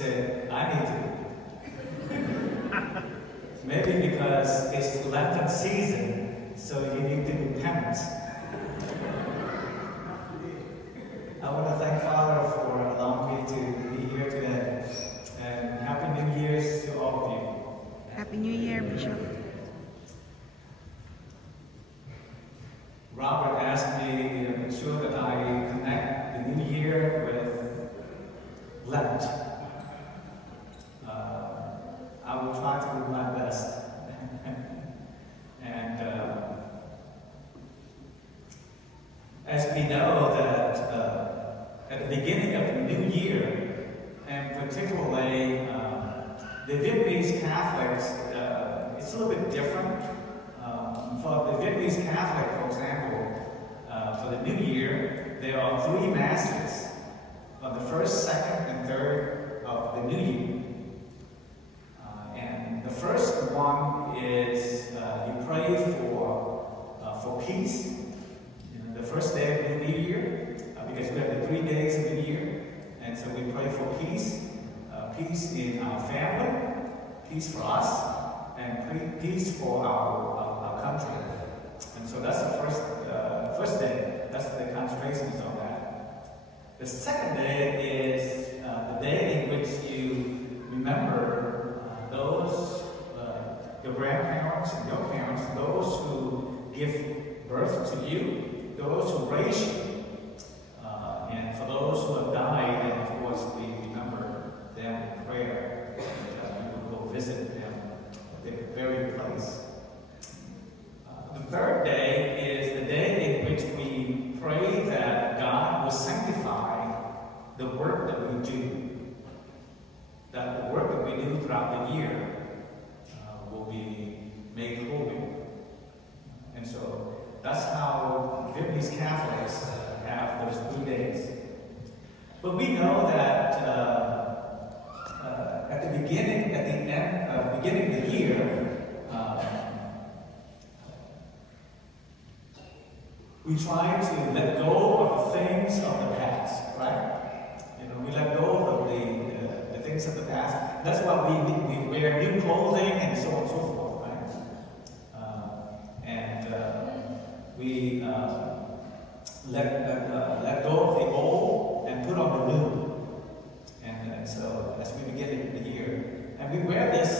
said, I need to. Maybe because it's Lenten season, so you need to repent. I want to thank Father for allowing me to be here today. And Happy New Year's to all of you. Happy New Year, Bishop. Robert asked me to make sure that I connect the New Year with Lent. I will try to do my best. And as we know that at the beginning of the New Year, and particularly the Vietnamese Catholics, it's a little bit different. For the Vietnamese Catholic, for example, for the New Year, there are 3 masses on the 1st, 2nd, and 3rd of the New Year. And the first one is you pray for peace. You know, the first day of the New Year, because we have the 3 days of the year, and so we pray for peace, peace in our family, peace for us, and peace for our country. And so that's the first day. That's the concentrations on that. The second day is the day in which you remember those, your grandparents and your parents, those who give birth to you, those who raise you, and for those who have died, and of course we remember them in prayer. We will go visit them at their burial place. The third day is the day in which we pray that God will sanctify the work that we do. That the work that we do throughout the year will be made holy. And so that's how Vietnamese Catholics have those 3 days. But we know that at the beginning of the year, we try to let go of the things of the past, right? You know, we let go of the things of the past. That's why we wear new clothing and so on and so forth, right? We let go of the old and put on the new. And so as we begin the year, and we wear this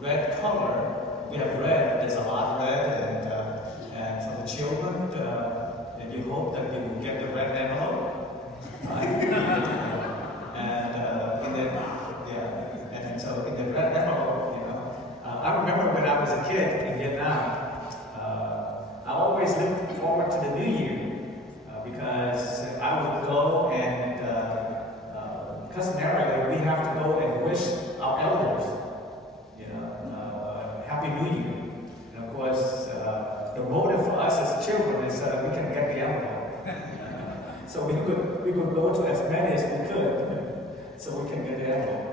red color. We have red. There's a lot of red, and for the children, and you hope that you will get the red envelope, right? and so in the red envelope, you know, I remember when I was a kid in Vietnam. I always looked forward to the New Year because I would go and customarily we have to go and wish our elders, you know, Happy New Year. And of course, the motive for us as children is that we can get the envelope. So we could go to as many as we could, so we can get the envelope.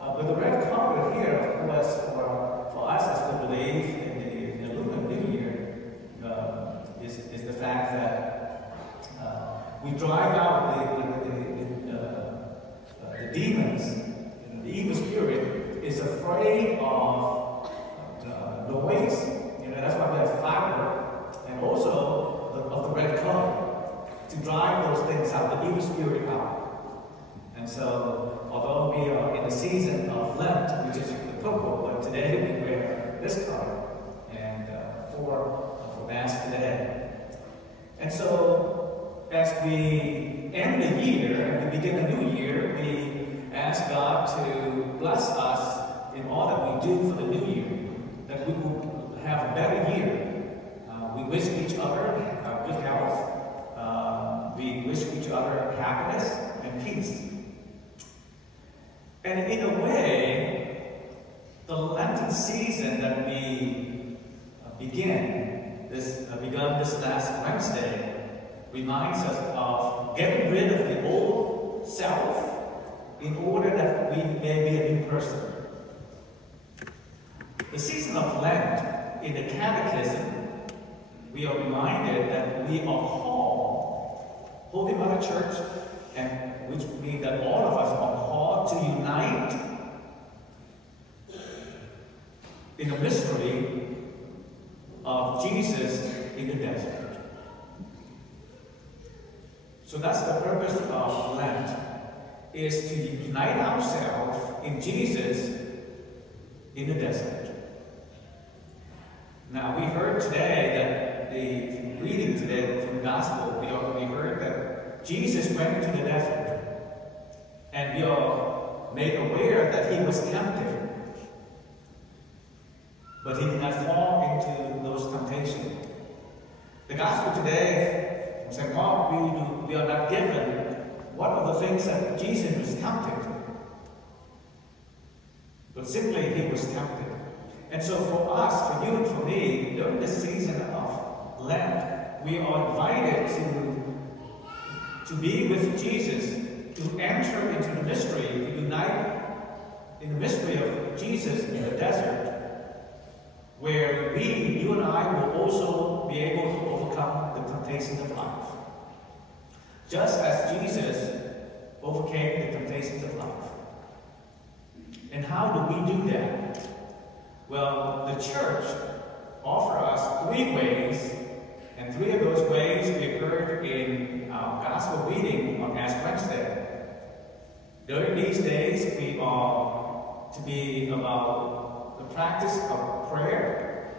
But the red color here, of course, for us as we believe in the Lunar New Year, is the fact that we drive out the demons. And the evil spirit is afraid of noise. You know, that's why we have fireworks, and also of the red color to drive those things out, the evil spirit out. And so, although we are in the season of Lent, which is the purple, but today we wear this color, and for Mass today. And so, as we end the year and we begin a new year, we ask God to bless us in all that we do for the new year, that we will have a better year. We wish each other good health. We wish each other happiness and peace. And in a way, the Lenten season that we begun this last Wednesday reminds us of getting rid of the old self in order that we may be a new person. The season of Lent, in the Catechism, we are reminded that we are called, Holy Mother Church and which means that all of us are called to unite in the mystery of Jesus in the desert. So that's the purpose of Lent, is to unite ourselves in Jesus in the desert. Now, we heard today that the reading today from the Gospel, we heard that Jesus went into the desert, and we are made aware that he was tempted, but he did not fall into those temptations. The Gospel today said, well, we are not given what are the things that Jesus was tempted, but simply he was tempted. And so for us, for you and for me, during this season of Lent, we are invited to be with Jesus, to enter into the mystery, to unite in the mystery of Jesus in the desert, where you and I will also be able to overcome the temptations of life. Just as Jesus overcame the temptations of life. And how do we do that? Well, the church offers us 3 ways, and 3 of those ways we heard in our gospel reading on Ash Wednesday. During these days, we are to be about the practice of prayer.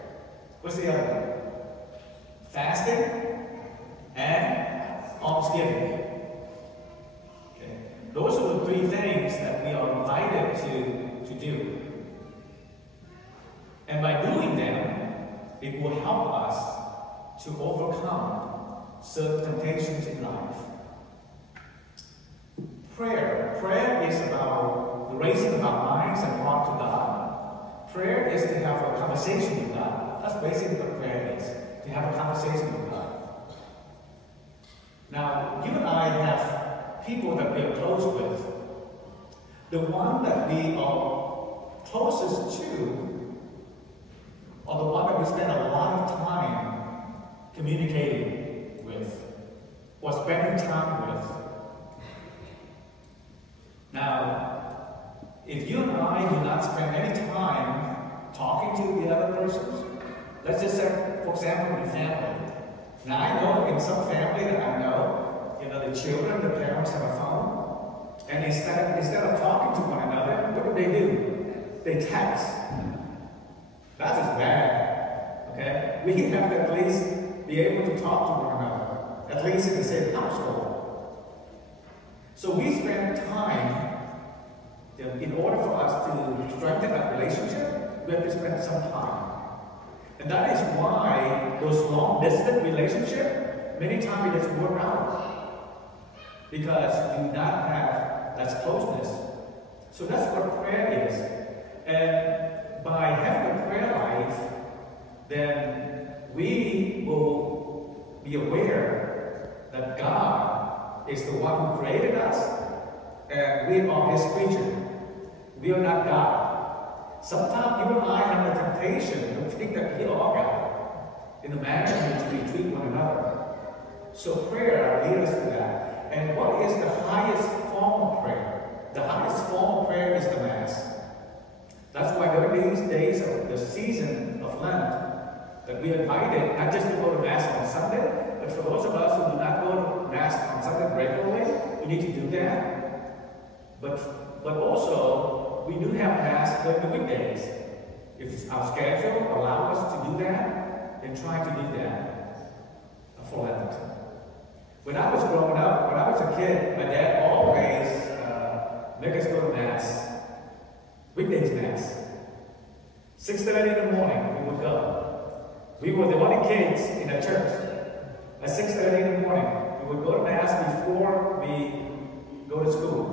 What's the other one? Fasting and almsgiving. Okay. Those are the 3 things that we are invited to do. And by doing them, it will help us to overcome certain temptations in life. Prayer is about the raising of our minds and heart to God. Prayer is to have a conversation with God. That's basically what prayer is, to have a conversation with God. Now, you and I have people that we are close with. The one that we are closest to, or the one that we spend a lot of time communicating with, or spending time with. Now, if you and I do not spend any time talking to the other persons, let's just say, for example, in family. Now, I know in some family that I know, the children, the parents have a phone, and instead of talking to one another, what do? They text. That is bad, okay? We have to at least be able to talk to one another, at least in the same household. So we spend time, in order for us to strengthen that relationship, we have to spend some time. And that is why those long-distance relationships, many times it doesn't work out. Because you do not have that closeness. So that's what prayer is. And by having a prayer life, then we will be aware that God is the one who created us, and we are His creature. We are not God. Sometimes you and I have the temptation to think that we are God in the manner in which we treat one another. So prayer leads us to that. And what is the highest form of prayer? The highest form of prayer is the Mass. That's why during these days of the season of Lent, that we are invited not just to go to Mass on Sunday, but for those of us who do not go to Mass on Sunday regularly, we need to do that. But also, we do have Mass during the weekdays. If our schedule allows us to do that, then try to do that for Lent. When I was growing up, when I was a kid, my dad always made us go to Mass. Weekdays Mass. 6:30 in the morning, we would go. We were the only kids in the church. At 6:30 in the morning, we would go to Mass before we go to school.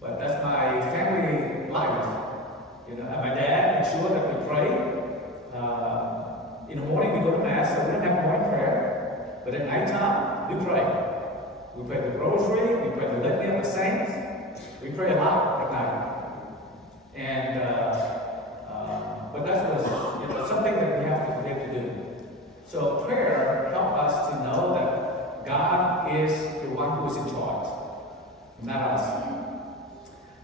But that's my family life. And my dad ensured that we pray. In the morning, we go to Mass, so we don't have morning prayer. But at nighttime, we pray. We pray the rosary, we pray the litany of the saints. We pray a lot at night. And but that was something that we have to do. So prayer helps us to know that God is the one who is in charge. not us.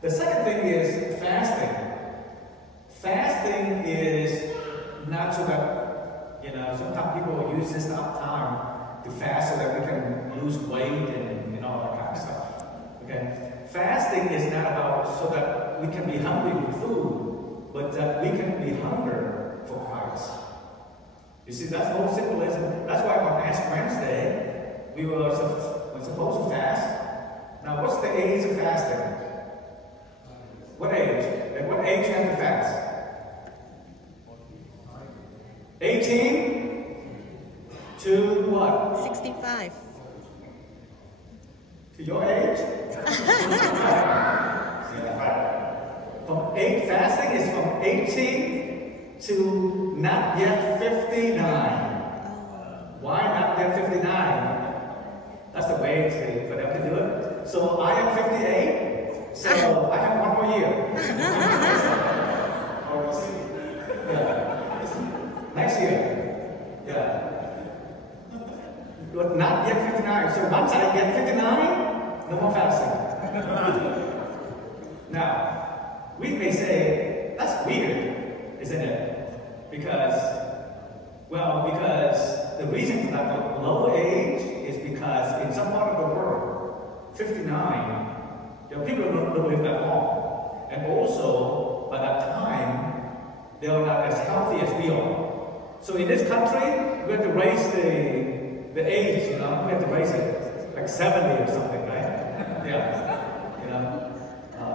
The second thing is fasting. Fasting is not so that, sometimes people use this time to fast so that we can lose weight and all that kind of stuff. Okay? Fasting is not about so that we can be hungry with food, but that we can be hungry for Christ. You see, that's the whole symbolism. That's why on Ash Wednesday, we were supposed to fast. Now, what's the age of fasting? What age? At what age you have to fast? 18 to what? 65. To your age? Fasting is from 18 to not yet 59. Why not yet 59? That's the way for them to do it. So I am 58, so I have one more year. Next year. Yeah. But not yet 59. So once I get 59, no more fasting. Now, we may say, that's weird, isn't it? Because the reason for that low age is because in some part of the world, 59, people don't live that long. And also, by that time, they are not as healthy as we are. So in this country, we have to raise the age, we have to raise it like 70 or something, right? Yeah.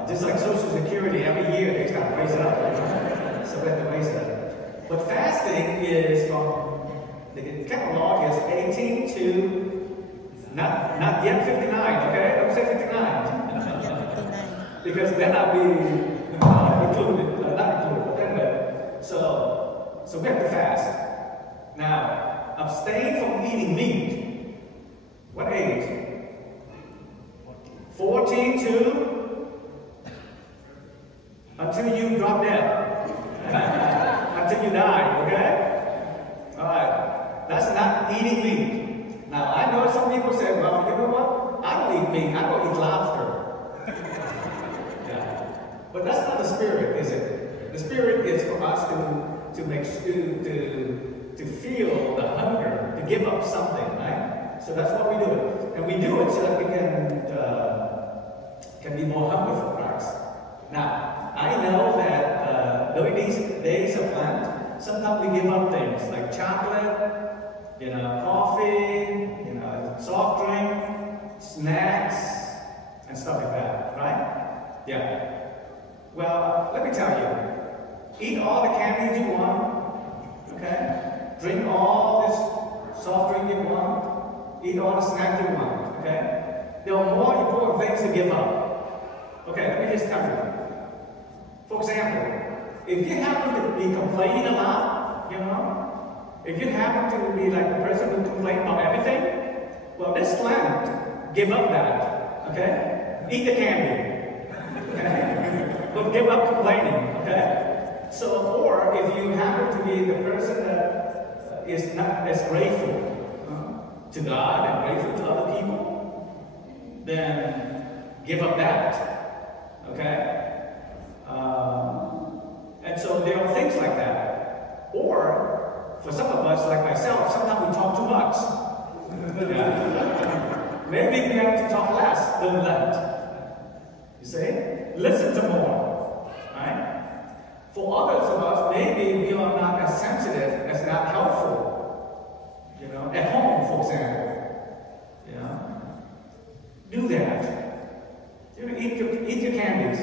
Just like Social Security, every year they got to raise it up, right? So we have to raise it. But fasting is from, the catalog is 18 to not yet 59, okay? Don't say 59. Because then I'll be included, not included, but anyway. So we have to fast. Now, abstain from eating meat. What age? 14 to until you drop dead. Until you die, okay? Alright. That's not eating meat. Now, I know some people say, well, you know what? I don't eat meat, I don't eat lobster. Yeah. But that's not the spirit, is it? The spirit is for us to feel the hunger, to give up something, right? So that's why we do it. And we do it so that we can be more hungry for Christ. Now, I know that during these days of Lent, sometimes we give up things like chocolate, coffee, soft drink, snacks, and stuff like that, right? Yeah. Well, let me tell you, eat all the candies you want, okay? Drink all this soft drink you want, eat all the snacks you want, okay? There are more important things to give up. Okay, let me just tell you. For example, if you happen to be complaining a lot, if you happen to be like the person who complains about everything, well, this Lent, give up that, okay? Eat the candy, okay? But give up complaining, okay? So, or if you happen to be the person that is not as grateful to God and grateful to other people, then give up that, okay? And so there are things like that. Or, for some of us, like myself, sometimes we talk too much. Yeah. Maybe we have to talk less than that. You see? Listen to more. Right? For others of us, maybe we are not as sensitive, as not helpful. At home, for example. Do that. Eat your candies.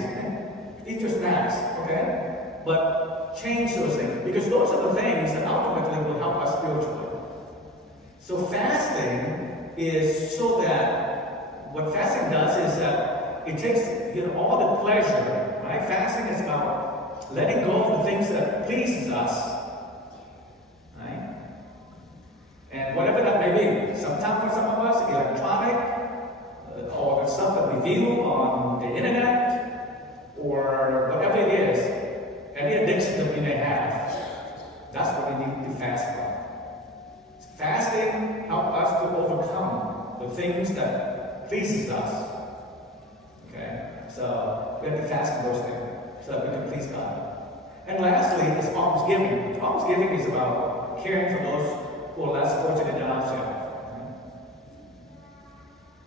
Eat your snacks, okay? But change those things, because those are the things that ultimately will help us spiritually. So fasting is so that, what fasting does is that it takes all the pleasure, right? Fasting is about letting go of the things that pleases us, right? And whatever that may be. Sometimes for some of us, electronic, or the stuff that we view on the internet, or whatever it is, any addiction that we may have, that's what we need to fast from. Fasting helps us to overcome the things that pleases us. So we have to fast on those things so that we can please God. And lastly is almsgiving. Almsgiving is about caring for those who are less fortunate than ourselves.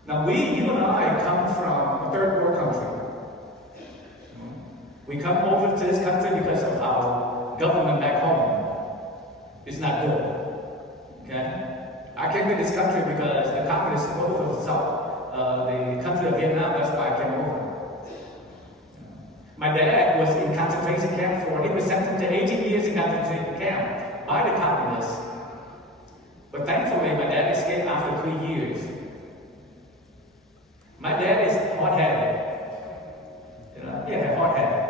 Now you and I come from a third world country. We come over to this country because of our government back home. It's not good. Okay? I came to this country because the communists took over the country of Vietnam. That's why I came over. My dad was in concentration camp he was sentenced to 18 years in concentration camp by the communists. But thankfully, my dad escaped after 3 years. My dad is hard-headed. He had hard-headed.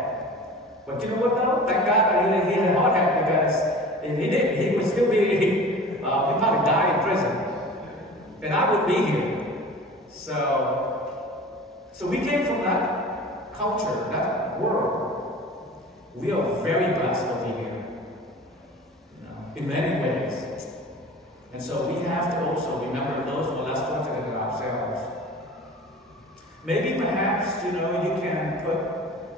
But you know what though? Thank God that he had hard-headed because if he didn't, he would still he probably die in prison. And I would be here. So we came from that culture, that world. We are very blessed over here. In many ways. And so we have to also remember those who are less fortunate than ourselves. Maybe perhaps, you can put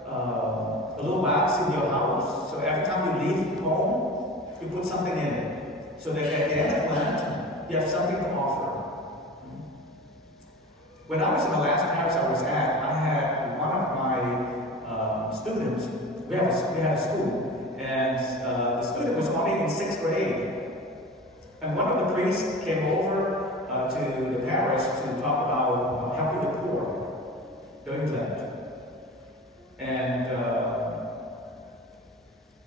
a little box in your house, so every time you leave home, you put something in it, so that at the end of Lent, you have something to offer. When I was in the last parish I was at, I had one of my students, we had a school, and the student was only in 6th grade. And one of the priests came over to the parish to talk about helping the poor during Lent. And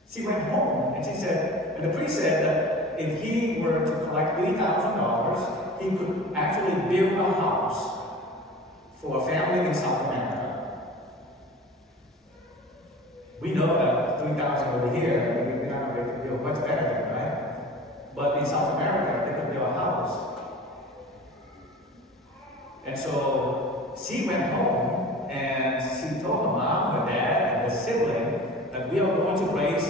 she went home and she said, and the priest said that if he were to collect $3,000, he could actually build a house for a family in South America. We know that 3,000 over here, we're not going to build much better than, right? But in South America, they could build a house. And so she went home and she told her mom, her dad, and her sibling that we are going to raise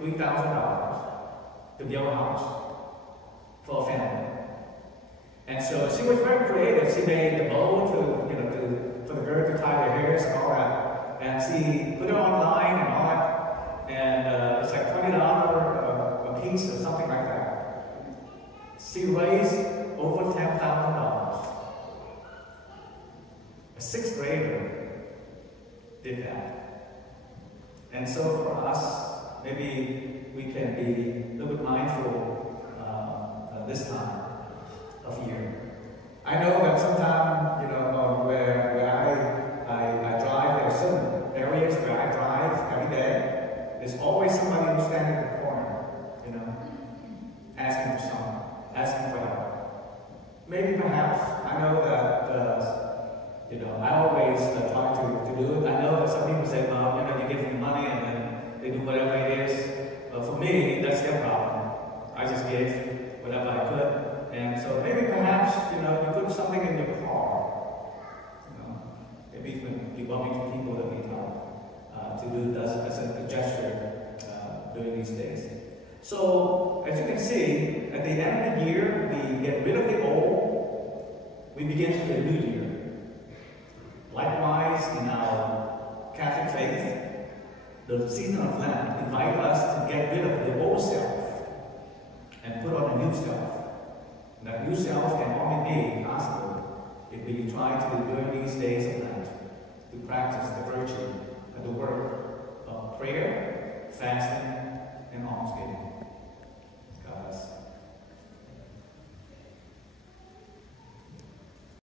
$3,000 to build a house for a family. And so she was very creative. She made the bow for the girl to tie their hairs and all that. And she put it online and all that. And it's like $20 a piece or something like that. She raised over $10,000. A 6th grader did that. And so for us, maybe we can be a little bit mindful this time of year. I know that sometimes, where I drive, there are certain areas where I drive every day. There's always somebody who's standing in the corner, asking for something. Asking for help. Maybe perhaps, I know that, I always try to do it. I know that some people say, well, you give them money and then they do whatever it is. For me, that's their problem. I just give whatever I could. And so maybe perhaps, you put something in your car. Maybe you bump into people that we talk to do this as a gesture during these days. So, as you can see, at the end of the year, we get rid of the old, we begin the new year. Likewise, in our Catholic faith, the season of Lent invites us to get rid of the old self and put on a new self. And that new self can only be possible if we try to, during these days of Lent, to practice the virtue and the work of prayer, fasting,